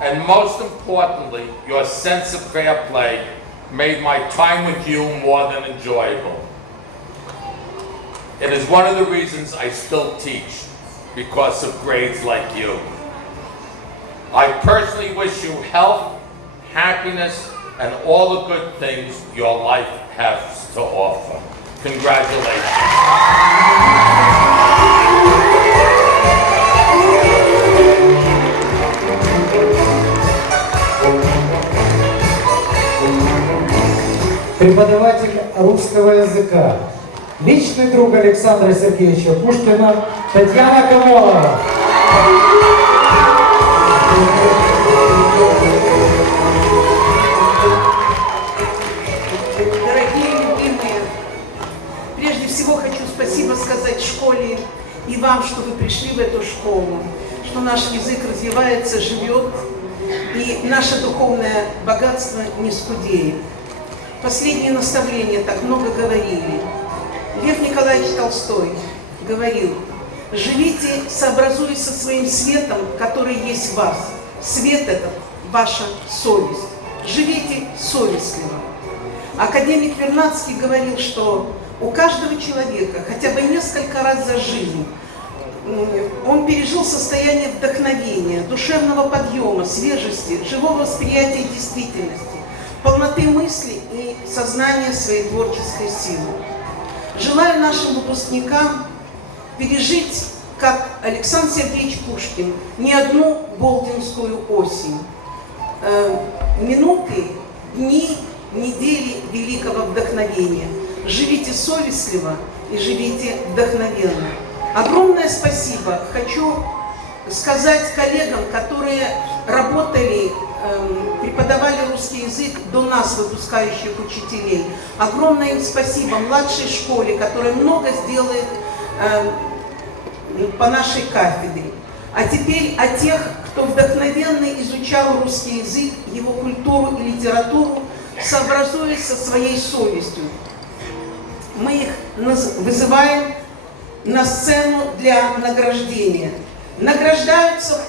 and most importantly, your sense of fair play made my time with you more than enjoyable. It is one of the reasons I still teach, because of grades like you. I personally wish you health, happiness, and all the good things your life has to offer. Congratulations. Преподаватель русского языка, личный друг Александра Сергеевича Пушкина Татьяна Камолова. Дорогие любимые, прежде всего хочу спасибо сказать школе и вам, что вы пришли в эту школу, что наш язык развивается, живет, и наше духовное богатство не скудеет. Последние наставления так много говорили. Лев Николаевич Толстой говорил: живите, сообразуясь со своим светом, который есть в вас. Свет этот – ваша совесть. Живите совестливо. Академик Вернадский говорил, что у каждого человека хотя бы несколько раз за жизнь он пережил состояние вдохновения, душевного подъема, свежести, живого восприятия действительности, полноты мысли и сознания своей творческой силы. Желаю нашим выпускникам пережить, как Александр Сергеевич Пушкин, не одну болдинскую осень. Минуты, дни, недели великого вдохновения. Живите совестливо и живите вдохновенно. Огромное спасибо хочу сказать коллегам, которые работали, преподавали русский язык до нас, выпускающих учителей. Огромное им спасибо младшей школе, которая много сделает по нашей кафедре. А теперь о тех, кто вдохновенно изучал русский язык, его культуру и литературу, сообразуясь со своей совестью. Мы их вызываем на сцену для награждения. Награждаются с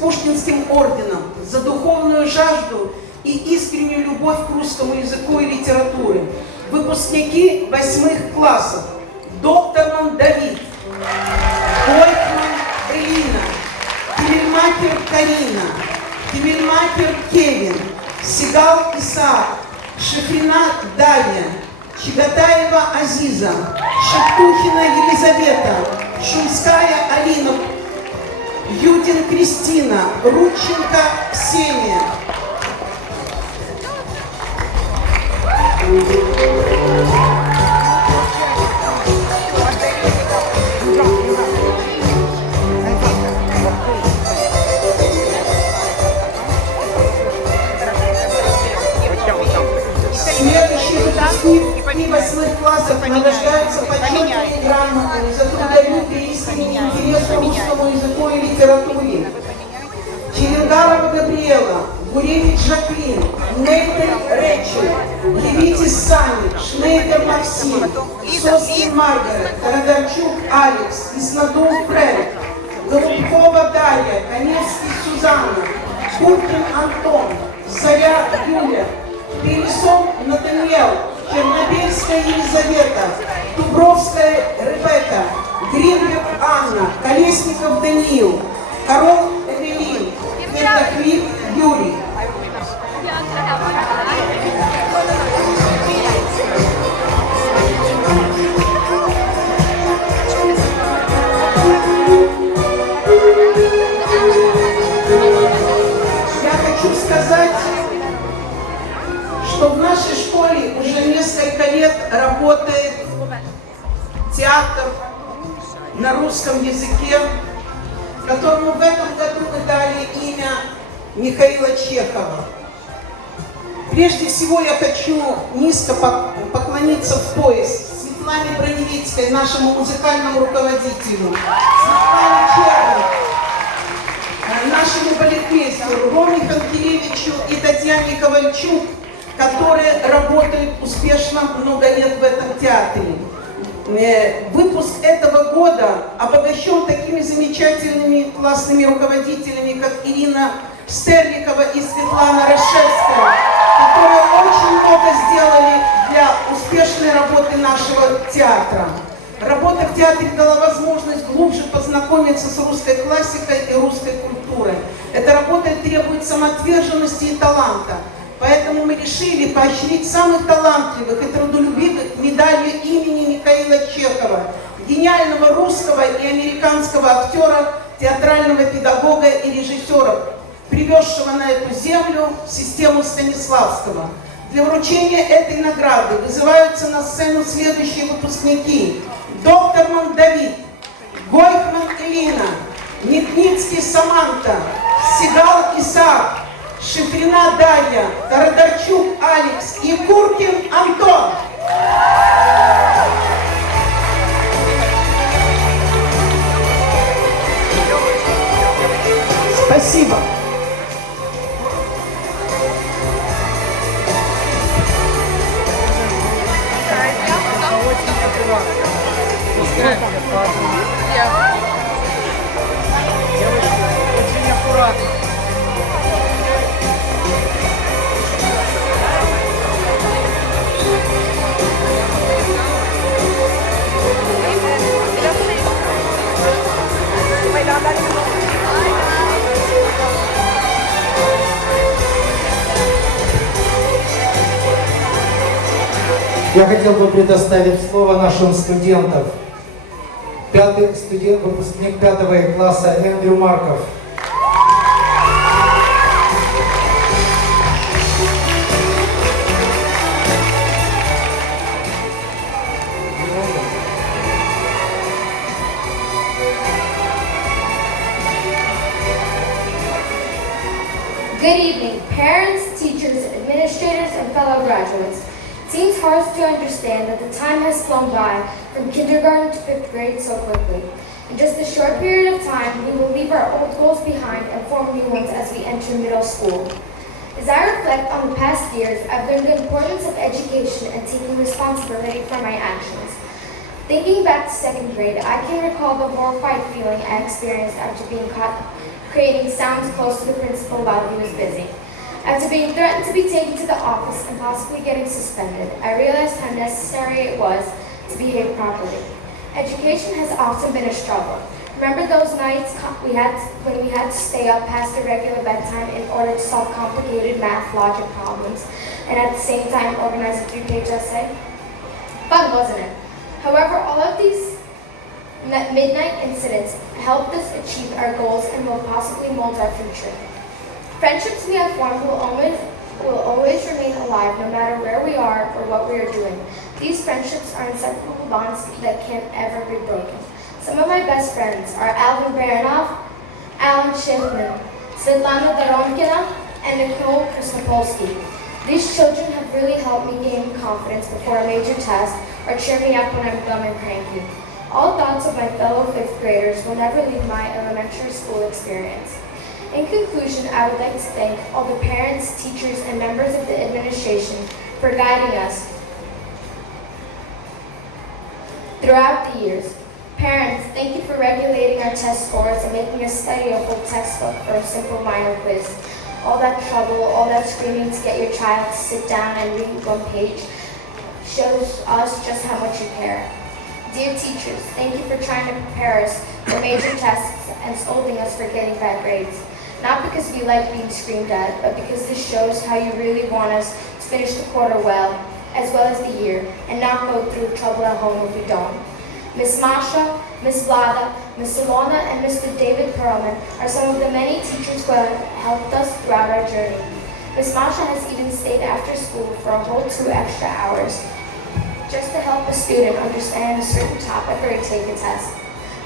Пушкинским орденом за духовную жажду и искреннюю любовь к русскому языку и литературе выпускники 8 классов: Докторман Давид, Бойкман Элина, Кивельмакер Карина, Кивельмакер Кевин, Сигал Исаак, Шифрина Дарья, Чагатаева Азиза, Шептухина Елизавета, Шумская Алина, Юдин Кристина, Рудченко Ксения. Следующий выпускник 8 классов награждаются почетными грамотами за трудолюбие и искренний интерес к русскому языку и литературе. Черенгарова Габриэла, Гуревич Жаклин, Нейтер Рэчел, Левитис Сани, Шнейдер Максим, Соскин Маргарет, Карадарчук Алекс, Иснадул Фрэнк, Голубкова Дарья, Коневский Сюзанна, Куркин Антон, Заря Юля, Пересон Натаниэл, Чернобельская Елизавета, Дубровская Ребекка, Гринберг Анна, Колесников Даниил, Корол Эвелин, Петахвит Юрий. Я хочу сказать, что в нашей школе уже несколько лет работает театр на русском языке, которому в этом году мы дали имя Михаила Чехова. Прежде всего я хочу низко поклониться в пояс Светлане Броневицкой, нашему музыкальному руководителю, Светлане Черных, нашему балетмейстеру Роме Ханкелевичу и Татьяне Ковальчук, которые работают успешно много лет в этом театре. Выпуск этого года обогащен такими замечательными классными руководителями, как Стерликова и Светлана Рашевская, которые очень много сделали для успешной работы нашего театра. Работа в театре дала возможность глубже познакомиться с русской классикой и русской культурой. Эта работа требует самоотверженности и таланта. Поэтому мы решили поощрить самых талантливых и трудолюбивых медалью имени Михаила Чехова, гениального русского и американского актера, театрального педагога и режиссера, привезшего на эту землю систему Станиславского. Для вручения этой награды вызываются на сцену следующие выпускники: Докторман Давид, Гойхман Элина, Нитницкий Саманта, Сигал Исаак, Шифрина Дарья, Тародарчук Алекс и Куркин Антон. Спасибо. Очень аккуратно. Я хотел бы предоставить слово нашим студентам. Выпускник 5 класса Эндрю Марков. Good evening, parents, teachers, administrators, and fellow graduates. It seems hard to understand that the time has flown by from kindergarten to 5th grade so quickly. In just a short period of time, we will leave our old goals behind and form new ones as we enter middle school. As I reflect on the past years, I've learned the importance of education and taking responsibility for my actions. Thinking back to 2nd grade, I can recall the horrified feeling I experienced after being caught creating sounds close to the principal while he was busy. After being threatened to be taken to the office and possibly getting suspended, I realized how necessary it was to behave properly. Education has often been a struggle. Remember those nights when we had to stay up past the regular bedtime in order to solve complicated math logic problems and at the same time organize a 3-page essay? Fun, wasn't it? However, all of these midnight incidents helped us achieve our goals and will possibly mold our future. Friendships we have formed will always remain alive no matter where we are or what we are doing. These friendships are inseparable bonds that can't ever be broken. Some of my best friends are Alvin Baranov, Alan Schiffman, Svetlana Daronkina, and Nicole Krasnopolsky. These children have really helped me gain confidence before a major test or cheer me up when I'm dumb and cranky. All thoughts of my fellow 5th graders will never leave my elementary school experience. In conclusion, I would like to thank all the parents, teachers, and members of the administration for guiding us throughout the years. Parents, thank you for regulating our test scores and making us study a whole textbook for a simple minor quiz. All that trouble, all that screaming to get your child to sit down and read one page shows us just how much you care. Dear teachers, thank you for trying to prepare us for major tests and scolding us for getting bad grades. Not because we like being screamed at, but because this shows how you really want us to finish the quarter well as the year, and not go through trouble at home if we don't. Miss Masha, Miss Vlada, Miss Ilona, and Mr. David Perlman are some of the many teachers who have helped us throughout our journey. Miss Masha has even stayed after school for a whole 2 extra hours just to help a student understand a certain topic or take a test.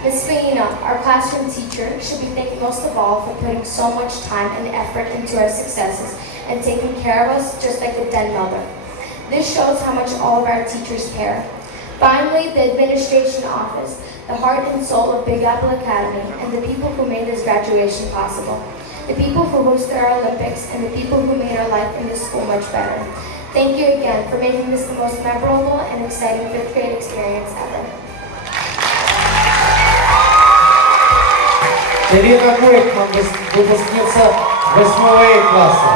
Ms. Faina, our classroom teacher, should be thanked most of all for putting so much time and effort into our successes and taking care of us just like a den mother. This shows how much all of our teachers care. Finally, the administration office, the heart and soul of Big Apple Academy, and the people who made this graduation possible. The people who hosted our Olympics, and the people who made our life in this school much better. Thank you again for making this the most memorable and exciting 5th grade experience ever. Ирина Гойкман, выпускница 8 класса.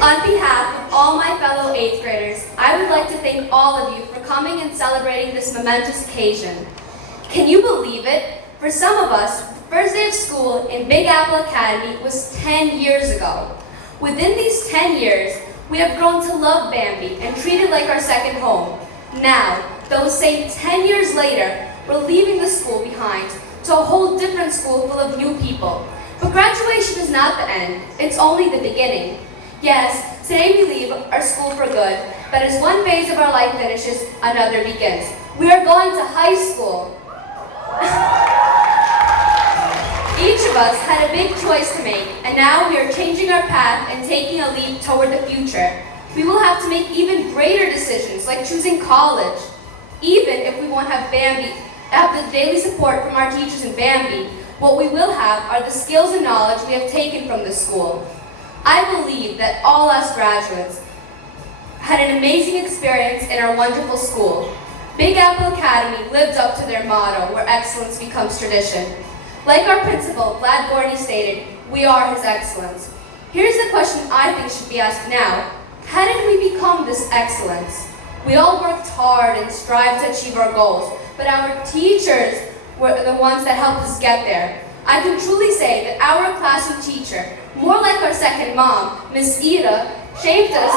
On behalf of all my fellow 8th graders, I would like to thank all of you for coming and celebrating this momentous occasion. Can you believe it? For some of us, the first day of school in Big Apple Academy was 10 years ago. Within these 10 years, we have grown to love Bambi and treat it like our second home. Now, those same 10 years later, we're leaving the school behind to a whole different school full of new people. But graduation is not the end, it's only the beginning. Yes, today we leave our school for good, but as one phase of our life finishes, another begins. We are going to high school. Each of us had a big choice to make, and now we are changing our path and taking a leap toward the future. We will have to make even greater decisions, like choosing college. Even if we won't have the daily support from our teachers in Bambi, what we will have are the skills and knowledge we have taken from this school. I believe that all us graduates had an amazing experience in our wonderful school. Big Apple Academy lived up to their motto, where excellence becomes tradition. Like our principal, Vlad Gordy, stated, we are his excellence. Here's the question I think should be asked now. How did we become this excellence? We all worked hard and strived to achieve our goals, but our teachers were the ones that helped us get there. I can truly say that our classroom teacher, more like our second mom, Miss Ida, shaped us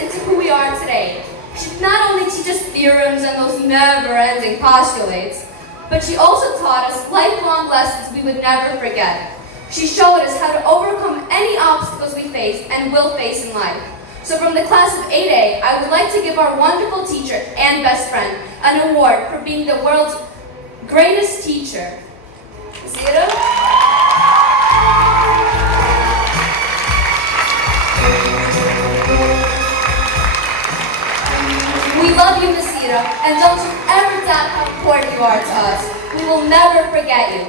into who we are today. She did not only teach us theorems and those never-ending postulates, but she also taught us lifelong lessons we would never forget. She showed us how to overcome any obstacles we face and will face in life. So from the class of 8A, I would like to give our wonderful teacher and best friend an award for being the world's greatest teacher. Zira? We love you, Miss Ira, and don't you ever doubt how important you are to us. We will never forget you.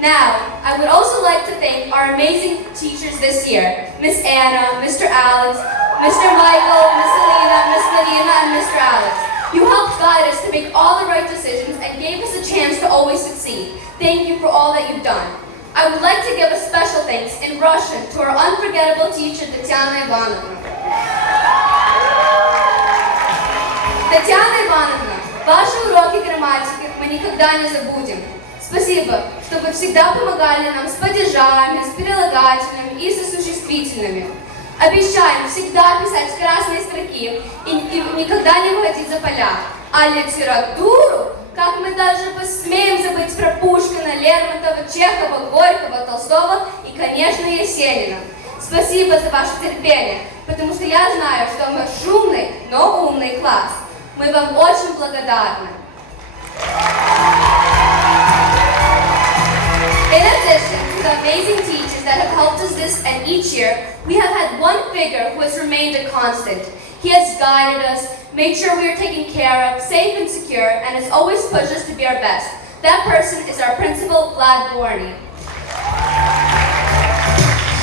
Now, I would also like to thank our amazing teachers this year, Miss Anna, Mr. Alex, Mr. Michael, Miss Alina, Miss Medina, and Mr. Alex. You helped guide us to make all the right decisions and gave us a chance to always succeed. Thank you for all that you've done. I would like to give a special thanks in Russian to our unforgettable teacher, Tatiana Ivanovna. Татьяна Ивановна, ваши уроки грамматики мы никогда не забудем. Спасибо, что вы всегда помогали нам с падежами, с прилагательными и со существительными. Обещаем всегда писать красные строки и никогда не выходить за поля. А литературу, как мы даже посмеем забыть про Пушкина, Лермонтова, Чехова, Горького, Толстого и, конечно, Есенина. Спасибо за ваше терпение, потому что я знаю, что мы шумный, но умный класс. Мы вам очень благодарны. In addition to the amazing teachers that have helped us this and each year, we have had one figure who has remained a constant. He has guided us, made sure we are taken care of, safe and secure, and has always pushed us to be our best. That person is our principal, Vlad Gorny.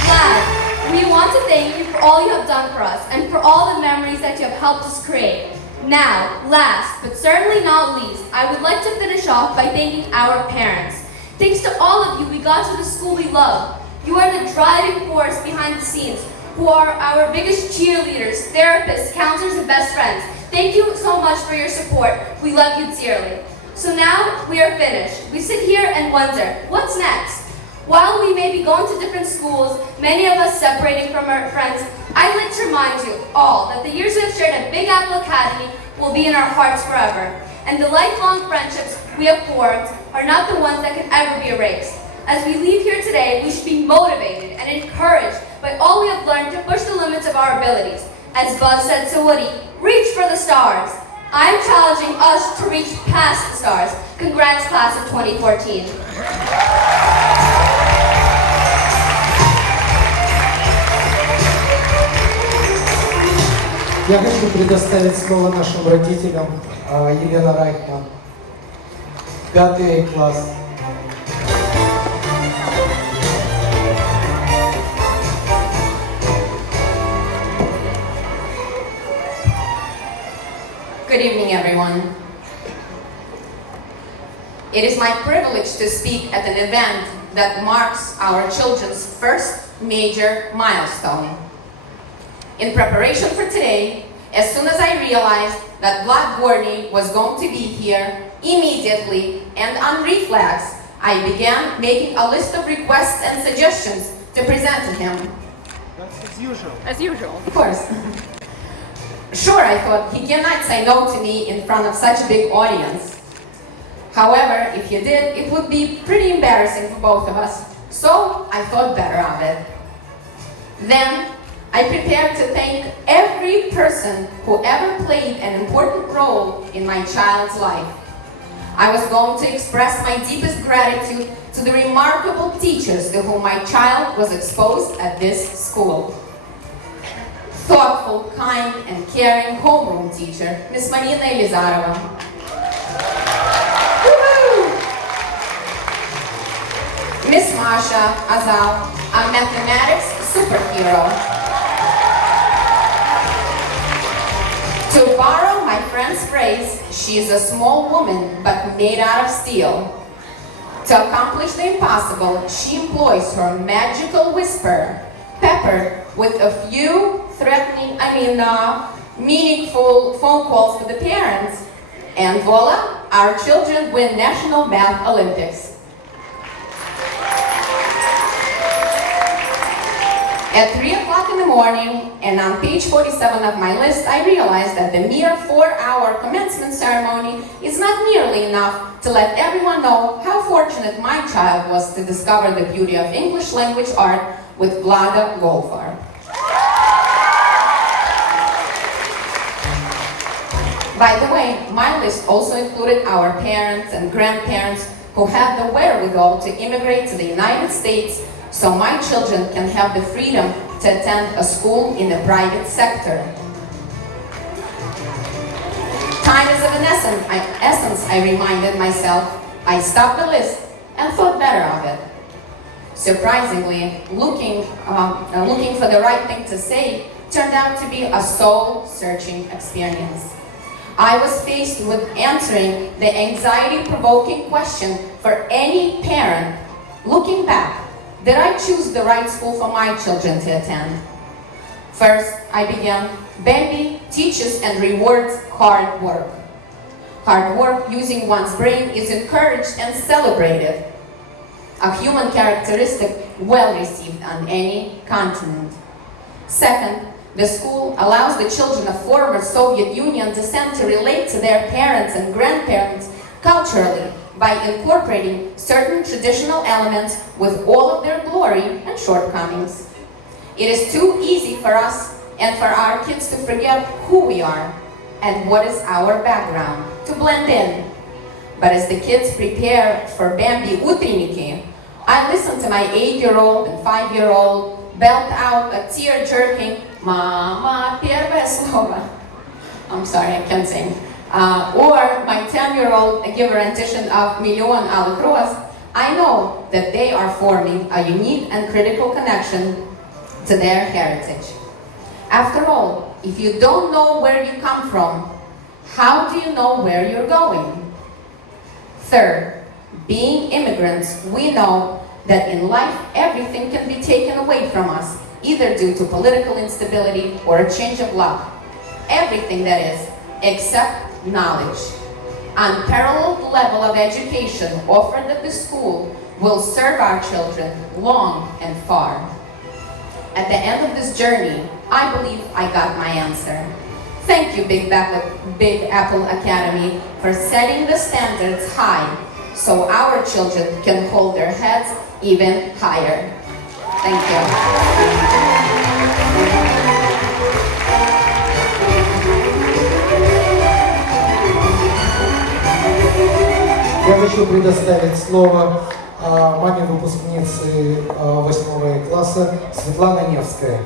Vlad, we want to thank you for all you have done for us and for all the memories that you have helped us create. Now, last but certainly not least, I would like to finish off by thanking our parents. Thanks to all of you, we got to the school we love. You are the driving force behind the scenes, who are our biggest cheerleaders, therapists, counselors, and best friends. Thank you so much for your support. We love you dearly. So now we are finished. We sit here and wonder, what's next? While we may be going to different schools, many of us separating from our friends, I'd like to remind you all that the years we have shared at Big Apple Academy will be in our hearts forever. And the lifelong friendships we have formed are not the ones that can ever be erased. As we leave here today, we should be motivated and encouraged by all we have learned to push the limits of our abilities. As Buzz said to Woody, reach for the stars. I am challenging us to reach past the stars. Congrats, class of 2014. Я хочу предоставить слово нашим родителям. Елена Райхман, 5 класс. Good evening, everyone. It is my privilege to speak at an event that marks our children's first major milestone. In preparation for today, as soon as I realized that Vlad Gorny was going to be here, immediately and on reflex, I began making a list of requests and suggestions to present to him. That's as usual. As usual. Of course. Sure, I thought, he cannot say no to me in front of such a big audience. However, if he did, it would be pretty embarrassing for both of us. So I thought better of it. Then I prepared to thank every person who ever played an important role in my child's life. I was going to express my deepest gratitude to the remarkable teachers to whom my child was exposed at this school. Thoughtful, kind, and caring homeroom teacher, Miss Marina Elizarova. Miss Masha Azal, a mathematics superhero. To borrow my friend's phrase, she is a small woman but made out of steel. To accomplish the impossible, she employs her magical whisper, peppered with a few meaningful phone calls to the parents. And voila, our children win National Math Olympics. At 3 o'clock in the morning, and on page 47 of my list, I realized that the mere 4-hour commencement ceremony is not nearly enough to let everyone know how fortunate my child was to discover the beauty of English language art with Vlada Golfar. By the way, my list also included our parents and grandparents who had the wherewithal to immigrate to the United States so my children can have the freedom to attend a school in the private sector. Time is of an essence, I reminded myself. I stopped the list and thought better of it. Surprisingly, looking for the right thing to say turned out to be a soul-searching experience. I was faced with answering the anxiety-provoking question for any parent. Looking back, did I choose the right school for my children to attend? First, I began, Bambi teaches and rewards hard work. Hard work using one's brain is encouraged and celebrated. A human characteristic well received on any continent. Second, the school allows the children of former Soviet Union descent to relate to their parents and grandparents culturally by incorporating certain traditional elements with all of their glory and shortcomings. It is too easy for us and for our kids to forget who we are and what is our background, to blend in. But as the kids prepare for Bambi Utrenniki, I listen to my 8-year-old and 5-year-old belt out a tear-jerking "Mama, первое слово." I'm sorry, I can't sing. Or my 10-year-old give a rendition of Million Alых Роз. I know that they are forming a unique and critical connection to their heritage. After all, if you don't know where you come from, how do you know where you're going? Third, being immigrants, we know that in life everything can be taken away from us, either due to political instability or a change of luck. Everything, that is, except knowledge. Unparalleled level of education offered at the school will serve our children long and far. At the end of this journey, I believe I got my answer. Thank you, Big Apple Academy, for setting the standards high so our children can hold their heads even higher. Thank you. Я хочу предоставить слово маме выпускницы 8 класса Светлана Невская.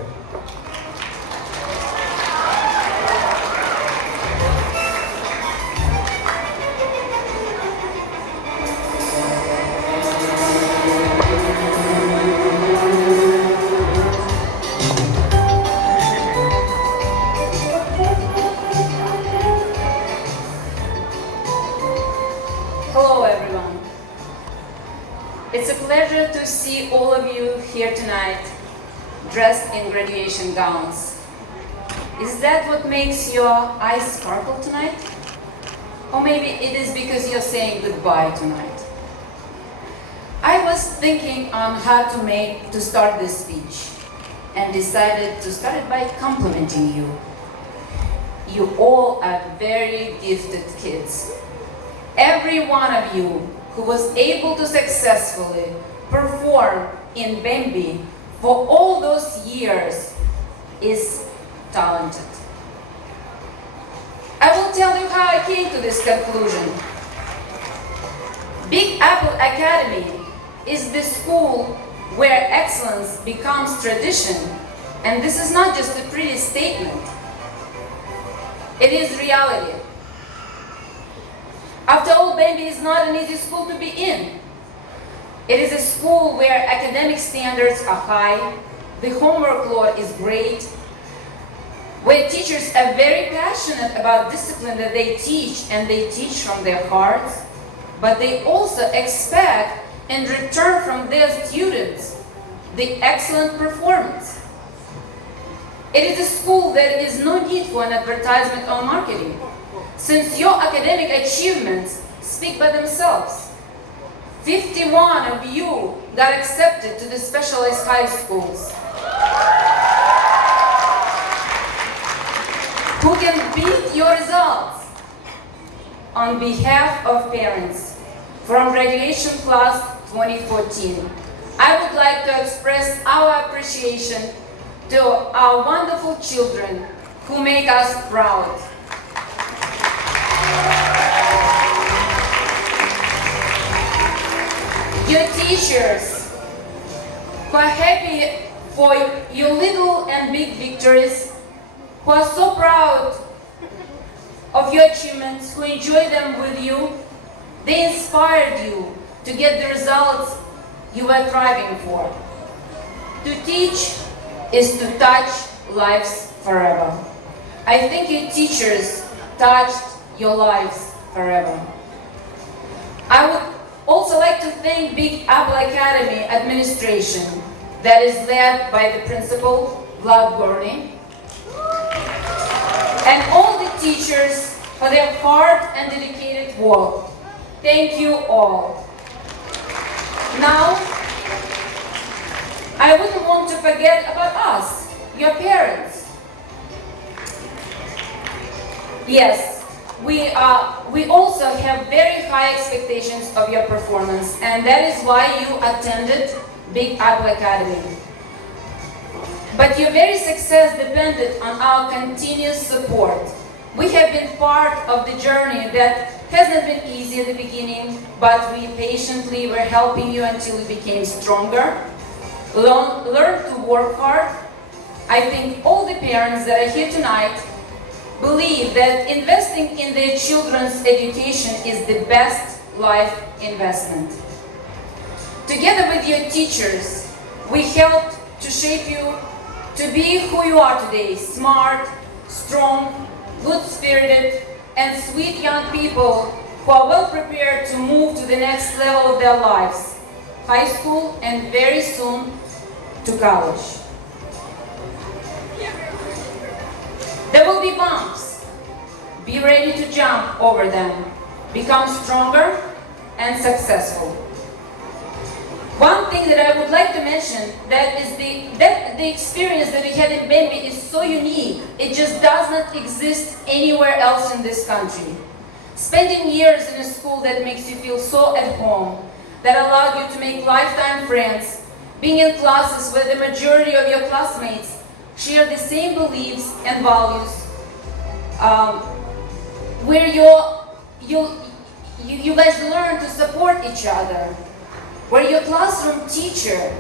Hello everyone. It's a pleasure to see all of you here tonight, dressed in graduation gowns. Is that what makes your eyes sparkle tonight? Or maybe it is because you're saying goodbye tonight. I was thinking on how to start this speech and decided to start it by complimenting you. You all are very gifted kids. Every one of you who was able to successfully perform in Bembe for all those years is talented. I will tell you how I came to this conclusion. Big Apple Academy is the school where excellence becomes tradition, and this is not just a pretty statement. It is reality. After all, Bembe is not an easy school to be in. It is a school where academic standards are high, the homework load is great, where teachers are very passionate about discipline that they teach, and they teach from their hearts, but they also expect in return from their students the excellent performance. It is a school that is no need for an advertisement or marketing, since your academic achievements speak by themselves. 51 of you got accepted to the specialized high schools. Who can beat your results? On behalf of parents from graduation class 2014, I would like to express our appreciation to our wonderful children who make us proud. Your teachers who are happy for your little and big victories, who are so proud of your achievements, who enjoy them with you, they inspired you to get the results you were striving for. To teach is to touch lives forever. I think your teachers touched your lives forever. I would also like to thank Big Apple Academy administration that is led by the principal, Vlad Gorny, and all the teachers for their hard and dedicated work. Thank you all. Now, I wouldn't want to forget about us, your parents. Yes, we also have very high expectations of your performance, and that is why you attended Big Apple Academy. But your very success depended on our continuous support. We have been part of the journey that hasn't been easy at the beginning, but we patiently were helping you until you became stronger, learned to work hard. I think all the parents that are here tonight believe that investing in their children's education is the best life investment. Together with your teachers, we helped to shape you to be who you are today, smart, strong, good-spirited, and sweet young people who are well prepared to move to the next level of their lives, high school and very soon to college. There will be bumps. Be ready to jump over them, become stronger and successful. One thing that I would like to mention that the experience that we had in Bembe is so unique. It just does not exist anywhere else in this country. Spending years in a school that makes you feel so at home, that allowed you to make lifetime friends, being in classes where the majority of your classmates share the same beliefs and values, where you guys learn to support each other, where your classroom teacher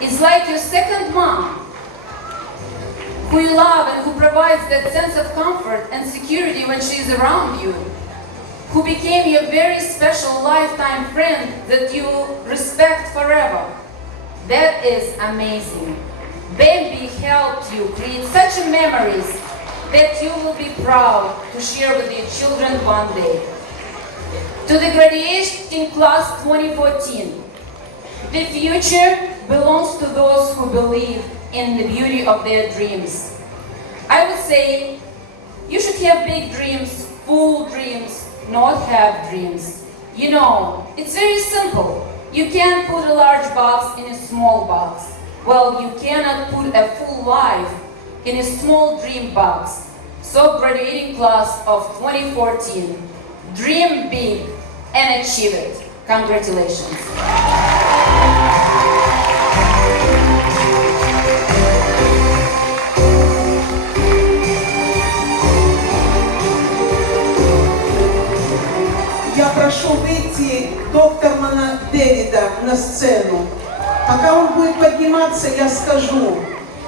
is like your second mom, who you love and who provides that sense of comfort and security when she is around you, who became your very special lifetime friend that you respect forever. That is amazing. Bembe helped you create such memories that you will be proud to share with your children one day. To the graduating class 2014, the future belongs to those who believe in the beauty of their dreams. I would say you should have big dreams, full dreams, not have dreams. You know, it's very simple. You can't put a large box in a small box. Well, you cannot put a full life in a small dream box. So graduating class of 2014, dream big and achieve it. Congratulations. Я прошу выйти доктора Дэвида на сцену. Пока он будет подниматься, я скажу,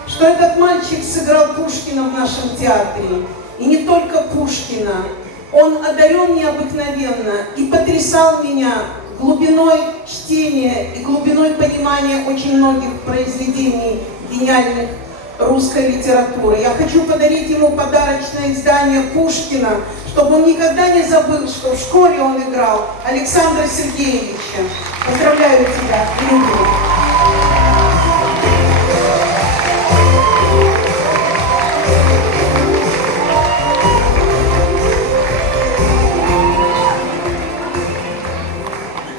что этот мальчик сыграл Пушкина в нашем театре. И не только Пушкина. Он одарен необыкновенно и потрясал меня глубиной чтения и глубиной понимания очень многих произведений гениальных русской литературы. Я хочу подарить ему подарочное издание Пушкина, чтобы он никогда не забыл, что в школе он играл Александра Сергеевича. Поздравляю тебя, люблю.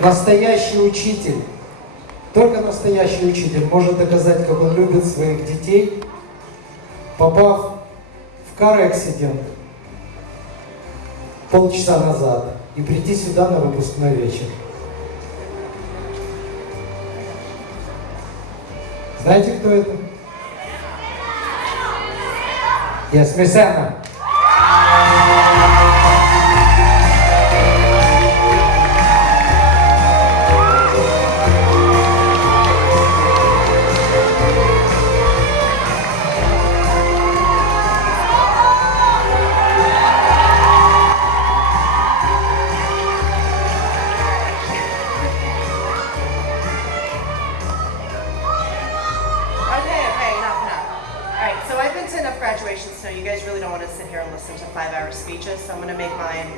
Настоящий учитель, только настоящий учитель может доказать, как он любит своих детей, попав в кар-эксидент полчаса назад и прийти сюда на выпускной вечер. Знаете, кто это? Yes, Miss Anna. Okay, enough. All right, so I've been to enough graduations to know you guys really don't want to sit here and listen to 5-hour speeches, so I'm going to make mine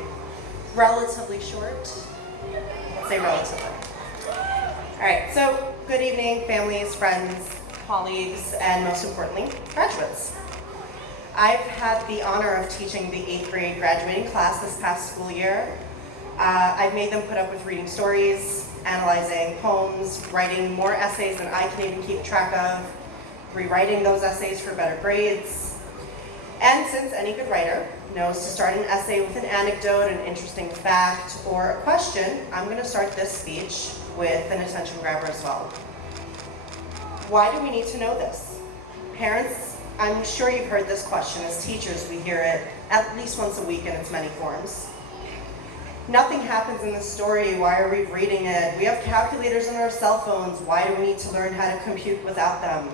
relatively short. Let's say relatively. All right, so good evening, families, friends, colleagues, and most importantly, graduates. I've had the honor of teaching the 8th grade graduating class this past school year. I've made them put up with reading stories, analyzing poems, writing more essays than I can even keep track of, rewriting those essays for better grades. And since any good writer knows to start an essay with an anecdote, an interesting fact, or a question, I'm going to start this speech with an attention grabber as well. Why do we need to know this? Parents, I'm sure you've heard this question. As teachers, we hear it at least once a week in its many forms. Nothing happens in this story. Why are we reading it? We have calculators on our cell phones. Why do we need to learn how to compute without them?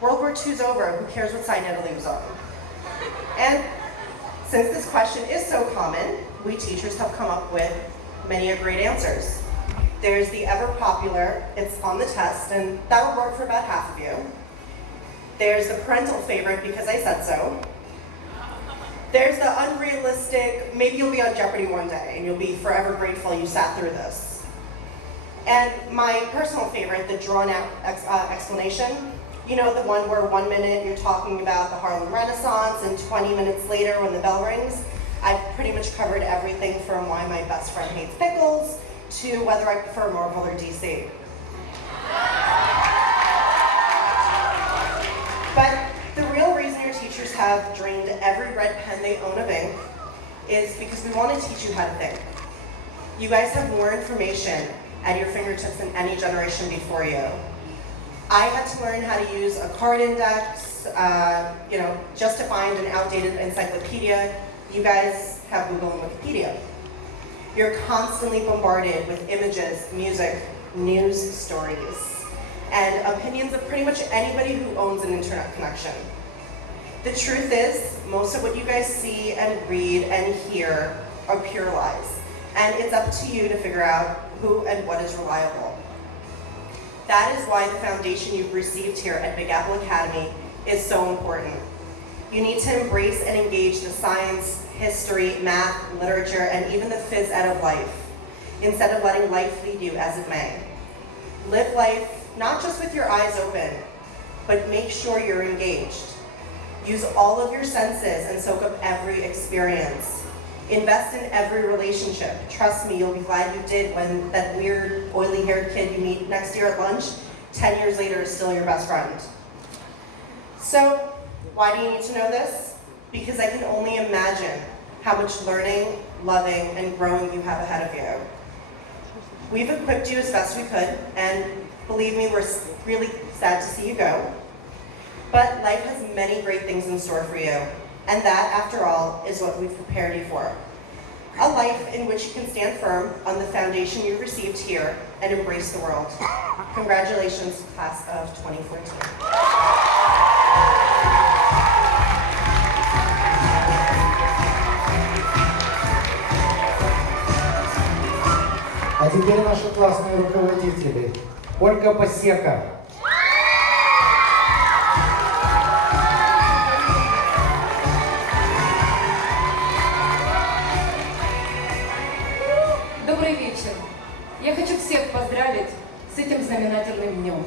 World War II's over. Who cares what side Italy was on? And since this question is so common, we teachers have come up with many great answers. There's the ever popular, it's on the test, and that'll work for about half of you. There's the parental favorite, because I said so. There's the unrealistic, maybe you'll be on Jeopardy one day and you'll be forever grateful you sat through this. And my personal favorite, the drawn out explanation, you know, the one where 1 minute you're talking about the Harlem Renaissance and 20 minutes later when the bell rings, I've pretty much covered everything from why my best friend hates pickles to whether I prefer Marvel or DC. But the real reason your teachers have drained every red pen they own of ink is because we want to teach you how to think. You guys have more information at your fingertips than any generation before you. I had to learn how to use a card index, just to find an outdated encyclopedia. You guys have Google and Wikipedia. You're constantly bombarded with images, music, news stories, and opinions of pretty much anybody who owns an internet connection. The truth is, most of what you guys see and read and hear are pure lies, and it's up to you to figure out who and what is reliable. That is why the foundation you've received here at Big Apple Academy is so important. You need to embrace and engage the science, history, math, literature, and even the phys ed of life, instead of letting life lead you as it may. Live life not just with your eyes open, but make sure you're engaged. Use all of your senses and soak up every experience. Invest in every relationship. Trust me, you'll be glad you did when that weird, oily-haired kid you meet next year at lunch, 10 years later is still your best friend. So, why do you need to know this? Because I can only imagine how much learning, loving, and growing you have ahead of you. We've equipped you as best we could, and believe me, we're really sad to see you go. But life has many great things in store for you, and that, after all, is what we've prepared you for. A life in which you can stand firm on the foundation you received here and embrace the world. Congratulations, class of 2014. А теперь наши классные руководители. Ольга Пасека. Добрый вечер. Я хочу всех поздравить с этим знаменательным днем.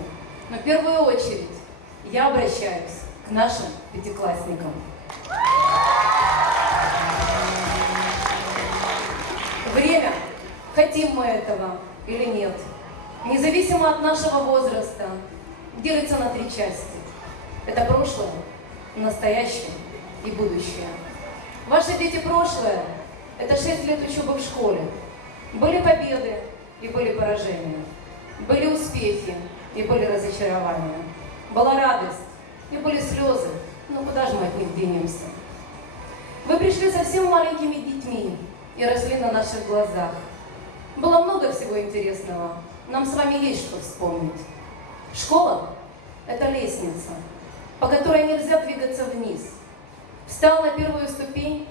Но в первую очередь я обращаюсь к нашим пятиклассникам. Время, хотим мы этого или нет, независимо от нашего возраста, делится на три части. Это прошлое, настоящее и будущее. Ваши дети прошлое – это 6 лет учебы в школе. Были победы и были поражения. Были успехи и были разочарования. Была радость и были слезы. Ну куда же мы от них денемся? Вы пришли совсем маленькими детьми и росли на наших глазах. Было много всего интересного. Нам с вами есть что вспомнить. Школа – это лестница, по которой нельзя двигаться вниз. Встал на первую ступень